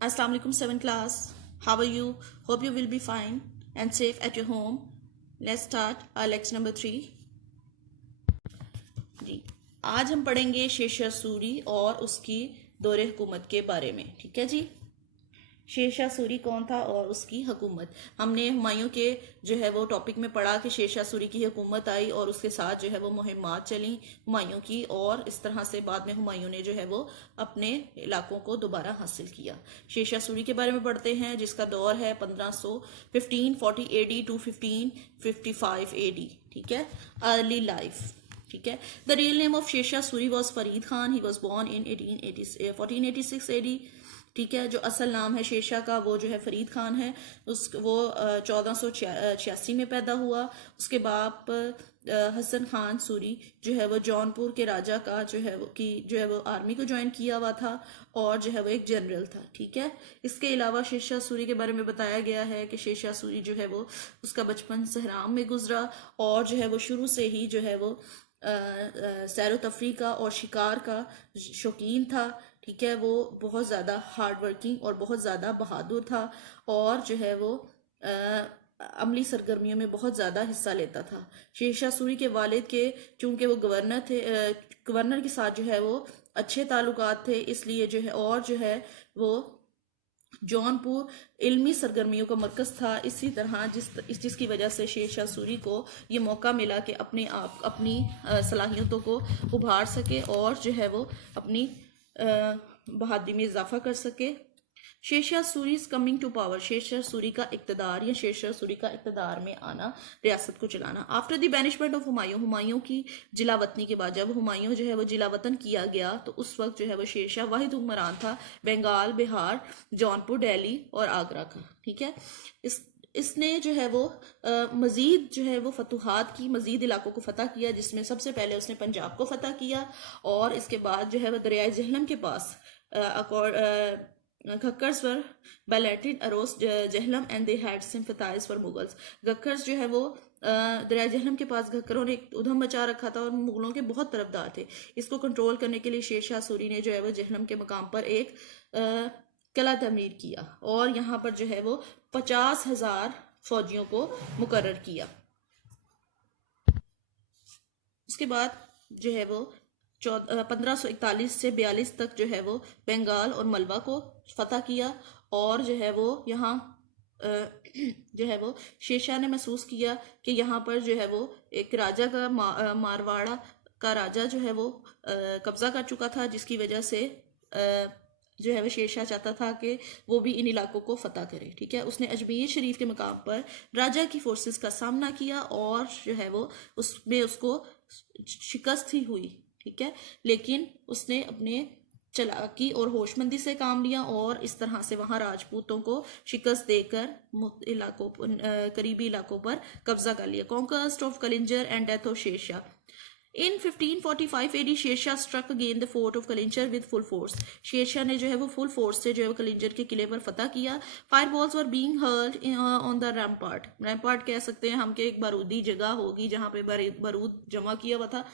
Assalamu alaikum 7th class. How are you? Hope you will be fine and safe at your home. Let's start our lecture number 3. जी, आज हम पढ़ेंगे शेरशाह सूरी और उसकी दौरे हुकूमत के बारे में। ठीक है जी। शेरशाह सूरी कौन था और उसकी हुकूमत। हमने हुमायूं के जो है वो टॉपिक में पढ़ा कि शेरशाह सूरी की हुकूमत आई और उसके साथ जो है वो मुहिम्मात चली हुमायूं की, और इस तरह से बाद में हुमायूं ने जो है वो अपने इलाकों को दोबारा हासिल किया। शेरशाह सूरी के बारे में पढ़ते हैं, जिसका दौर है 1540 AD टू 1555 AD। ठीक है, अर्ली लाइफ। ठीक है। The real name of Sher Shah Suri was Farid Khan. He was born in 1486 AD। ठीक है, जो असल नाम है शेरशाह का वो जो है फरीद खान है। वो 1486 में पैदा हुआ। उसके बाप हसन खान सूरी जो है वो जौनपुर के राजा का जो है वो आर्मी को ज्वाइन किया हुआ था और जो है वो एक जनरल था। ठीक है। इसके अलावा शेरशाह सूरी के बारे में बताया गया है कि शेरशाह सूरी जो है वो उसका बचपन सहराम में गुजरा और जो है वो शुरू से ही जो है वो सैर तफरी का और शिकार का शौकीन था। ठीक है, वो बहुत ज़्यादा हार्ड वर्किंग और बहुत ज़्यादा बहादुर था और जो है वो अमली सरगर्मियों में बहुत ज़्यादा हिस्सा लेता था। शेरशाह सूरी के वालिद के चूंकि वो गवर्नर थे, गवर्नर के साथ जो है वो अच्छे ताल्लुकात थे, इसलिए जो है और जो है वो जौनपुर इल्मी सरगर्मियों का मरकज था। इसी तरह जिसकी वजह से शेरशाह सूरी को ये मौका मिला कि अपनी सलाहियतों को उभार सके और जो है वो अपनी बहादुरी में इजाफा कर सके। Sher Shah Suri coming to power. Sher Shah Suri का इक्तदार या शेरशाह सूरी का इक्तदार में आना, रियासत को चलाना। After the banishment of Humayun. Humayun की जिलावतनी के बाद जब हुमायूं जो है वो जिलावतन किया गया तो उस वक्त जो है वो शेरशाह वाहिद हुक्मरान था बंगाल, बिहार, जौनपुर, दिल्ली और आगरा का। ठीक है। इसने जो है वो मज़ीद जो है वो फतूहात की, मज़ीद इलाकों को फतह किया, जिसमें सबसे पहले उसने पंजाब को फतह किया और इसके बाद जो है वो दरियाए जहलम के पास Gakkhars were belated across Jhelum and they had sympathize for Mughals. Gakkhars जो है वो दरिया जहलम के पास गक्करों ने एक उधम मचा रखा था और मुगलों के बहुत तरफदार थे। इसको कंट्रोल करने के लिए शेरशाह सूरी ने जो है वो जहलम के मकाम पर एक किला तमीर किया और यहाँ पर जो है वो 50,000 फौजियों को मुकर्रर किया। उसके बाद जो है वो 1541 से 42 तक जो है वो बंगाल और मलबा को फतह किया और जो है वो यहाँ जो है वो शेरशाह ने महसूस किया कि यहाँ पर जो है वो एक राजा का मारवाड़ा का राजा जो है वो कब्जा कर चुका था, जिसकी वजह से जो है वो शेरशाह चाहता था कि वो भी इन इलाकों को फतह करे। ठीक है। उसने अजमेर शरीफ के मकाम पर राजा की फोर्सेस का सामना किया और जो है वो उसमें उसको शिकस्त ही हुई। ठीक है, लेकिन उसने अपने चलाकी और होशमंदी से काम लिया और इस तरह से वहां राजपूतों को शिकस्त देकर करीबी इलाकों पर कब्जा कर लिया। Conquest of Kalinjar and death of Sher Shah. In 1545 AD, Sher Shah struck again the fort of Kalinjar with full force. Sher Shah ने जो है वो फुल फोर्स से जो है वो कलिंजर के किले पर फतह किया। Fireballs were being hurled on the rampart. Rampart कह सकते हैं हम कि एक बारूदी जगह होगी जहां पे बारूद जमा किया हुआ था।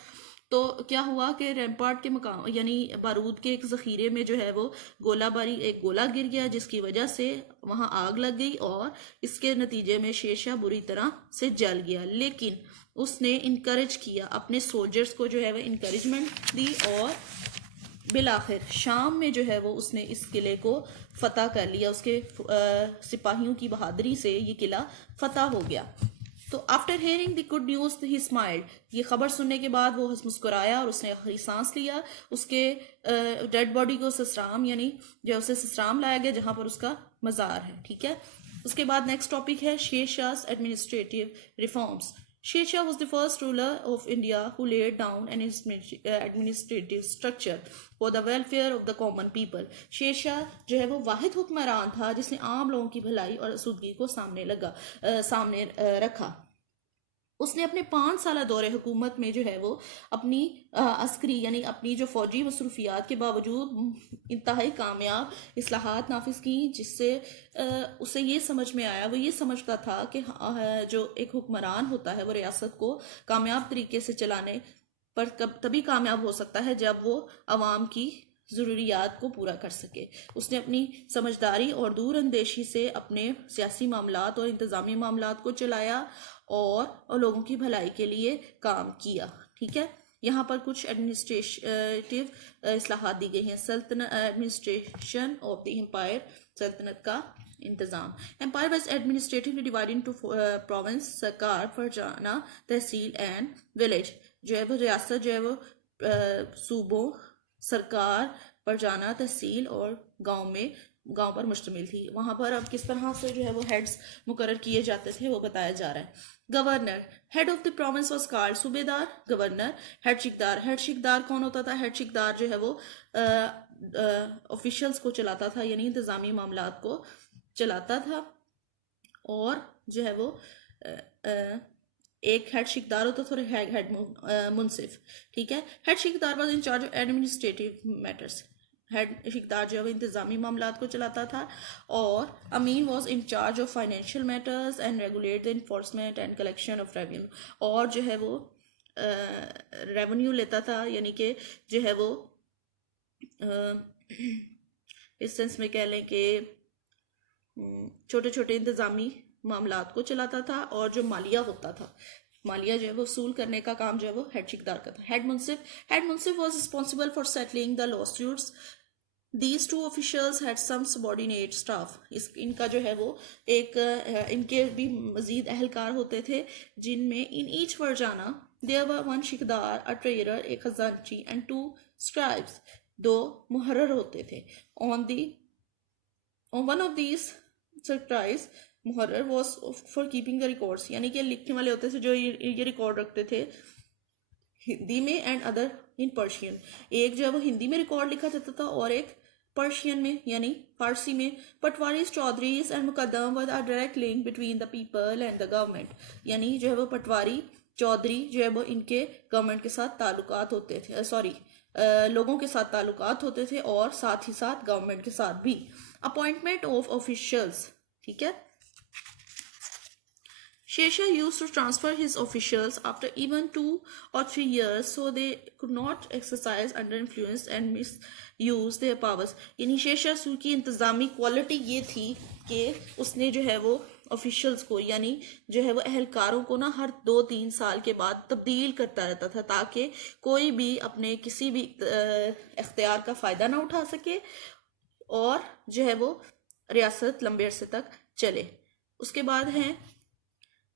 तो क्या हुआ कि रैम्पार्ट के मकाम यानी बारूद के एक जखीरे में जो है वो एक गोला गिर गया, जिसकी वजह से वहां आग लग गई और इसके नतीजे में शेरशाह बुरी तरह से जल गया। लेकिन उसने इनकरेज किया, अपने सोल्जर्स को जो है वो इनकरेजमेंट दी और बिलाखिर शाम में जो है वो उसने इस किले को फतह कर लिया। उसके सिपाहियों की बहादुरी से ये किला फतह हो गया। तो after hearing the good news he smiled. ये खबर सुनने के बाद वो मुस्कुराया और उसने आखिरी सांस लिया। उसके डेड बॉडी को ससराम यानी जो उसे ससराम लाया गया जहां पर उसका मज़ार है। ठीक है। उसके बाद नेक्स्ट टॉपिक है Sher Shah administrative reforms. Sher was the first ruler of India who laid down an administrative structure for the welfare of the common people. Sher Shah जो है वो वाहिद हुक्मरान था जिसने आम लोगों की भलाई और आसूदगी को सामने रखा। उसने अपने 5 साल दौरे हुकूमत में जो है वो अपनी अस्करी यानी अपनी जो फौजी मसरूफियात के बावजूद इंतहाई कामयाब इस्लाहात नाफिज की, जिससे उसे ये समझ में आया, वो ये समझता था कि जो एक हुक्मरान होता है वो रियासत को कामयाब तरीके से चलाने पर तभी कामयाब हो सकता है जब वो अवाम की ज़रूरियात को पूरा कर सके। उसने अपनी समझदारी और दूरअंदेशी से अपने सियासी मामलात और इंतज़ामी मामलात को चलाया और लोगों की भलाई के लिए काम किया। ठीक है, यहाँ पर कुछ एडमिनिस्ट्रेटिव इस्लाहात दी गई हैं। सल्तनत एडमिनिस्ट्रेशन ऑफ द एम्पायर, सल्तनत का इंतज़ाम। Empire was administratively divided into province, sarkar, फरजाना, तहसील एंड विलेज। जो है वो रियासत जो है वो सूबों, सरकार, फरजाना, तहसील और गांव पर मुश्तमिल थी। वहां पर अब किस तरह से जो है वो हेड्स मुकर्रर किए जाते थे वो बताया जा रहा है। Governor, head of the province was called subedar. Governor, head shiqdar. Head shiqdar कौन होता था? हेड शिकदार जो है वो ऑफिशियल्स को चलाता था, यानी इंतजामी मामलात को चलाता था। और जो है वो एक हेड शिकदार होता था और हेड मुंसिफ। ठीक है, head shiqdar was in charge of administrative matters. Head shiqdar जो है वो इंतजामी मामलात को चलाता था। और amin was in charge of financial matters and regulate the enforcement and collection of revenue. और जो है वो रेवेन्यू लेता था, यानी कि जो है वो इस सेंस में कह लें कि छोटे छोटे इंतजामी मामलात को चलाता था। और जो मालिया होता था, मालिया जो है वो वसूल करने का काम जो है वो हेड शिकदार का था। Head Munsif was responsible for settling the lawsuits. These two officials had some subordinate staff. इनका जो है वो एक इनके भी मजीद अहलकार होते थे, जिनमें in each Farzana there were one shikdar, a trader, एक खजांची and two scribes, 2 मुहर्रर होते थे। On one of these scribes, मुहर्रर was for keeping the records, यानी कि लिखने वाले होते थे जो ये रिकॉर्ड रखते थे हिंदी में, एंड अदर इन पर्शियन। एक जो है वो हिंदी में रिकॉर्ड लिखा जाता था और एक पर्शियन में यानी फारसी में। Patwaris, chaudharis and muqaddam were a direct link between the people and the government. यानी जो है वो पटवारी, चौधरी जो है वो इनके गवर्नमेंट के साथ ताल्लुकात होते थे, लोगों के साथ ताल्लुकात होते थे और साथ ही साथ गवर्नमेंट के साथ भी। अपॉइंटमेंट ऑफ ऑफिशियल्स, ठीक है। Shershah used to transfer his officials after even 2 or 3 years so they could not exercise under influence and misuse their powers. यानी शेरशाह सूरी की इंतज़ामी क्वालिटी ये थी कि उसने जो है वो ऑफिशियल्स को, यानी जो है वो अहलकारों को ना हर 2-3 साल के बाद तब्दील करता रहता था, ताकि कोई भी अपने किसी भी इख्तियार का फ़ायदा ना उठा सके और जो है वो रियासत लंबे अरसे तक चले। उसके बाद हैं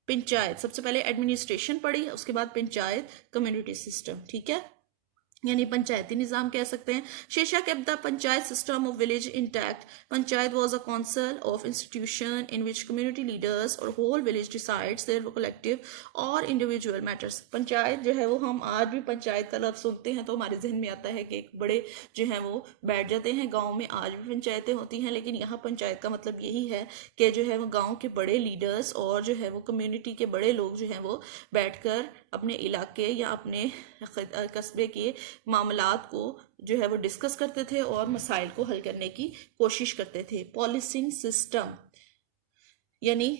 पंचायत। सबसे पहले एडमिनिस्ट्रेशन पढ़ी, उसके बाद पंचायत, कम्युनिटी सिस्टम। ठीक है, यानी पंचायती निज़ाम कह सकते हैं। Sher Shah kept the panchayat system of village intact. Panchayat was a council of institution in which community leaders or whole village decides their collective or individual matters. Panchayat जो है वो, हम आज भी पंचायत का लफ्ज़ सुनते हैं तो हमारे जहन में आता है कि एक बड़े जो हैं वो बैठ जाते हैं। गाँव में आज भी पंचायतें होती हैं, लेकिन यहाँ पंचायत का मतलब यही है कि जो है वो गाँव के बड़े लीडर्स और जो है वो कम्युनिटी के बड़े लोग जो हैं वो बैठकर अपने इलाके या अपने कस्बे के मामलात को जो है वो डिस्कस करते थे और मसाइल को हल करने की कोशिश करते थे। पॉलिसिंग सिस्टम यानी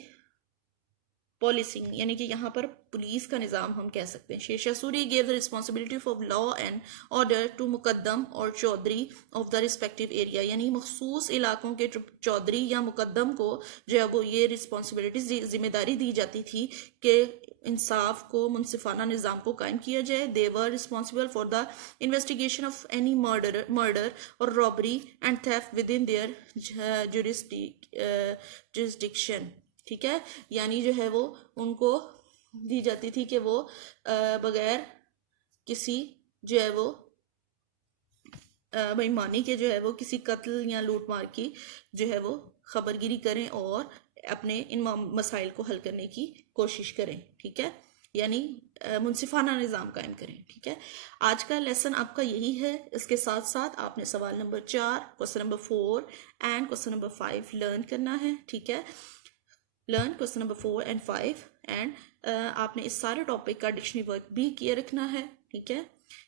कि यहाँ पर पुलिस का निज़ाम हम कह सकते हैं। Sher Shah Suri gave the responsibility for law and order to muqaddam और chaudhari of the respective area. यानी मखसूस इलाकों के चौधरी या मुकद्दम को जो है वो ये रिस्पॉन्सिबिलिटी, जिम्मेदारी दी जाती थी कि इंसाफ को, मुनसिफाना निज़ाम को कायम किया जाए। They were responsible for the investigation of any murder और robbery and theft within their jurisdiction. ठीक है, यानी जो है वो उनको दी जाती थी कि वो बगैर किसी जो है वो बेईमानी के जो है वो किसी कत्ल या लूट मार की जो है वो खबरगिरी करें और अपने इन मसाइल को हल करने की कोशिश करें। ठीक है, यानी मुनसिफाना निज़ाम कायम करें। ठीक है, आज का लेसन आपका यही है। इसके साथ साथ आपने सवाल number 4, question number 4 and question number 5 learn करना है। ठीक है, learn question number 4 and 5 and आपने इस सारे टॉपिक का डिक्शनरी वर्क भी किए रखना है। ठीक है,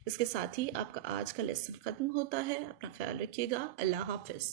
इसके साथ ही आपका आज का लेसन खत्म होता है। अपना ख्याल रखिएगा। अल्लाह हाफिज़।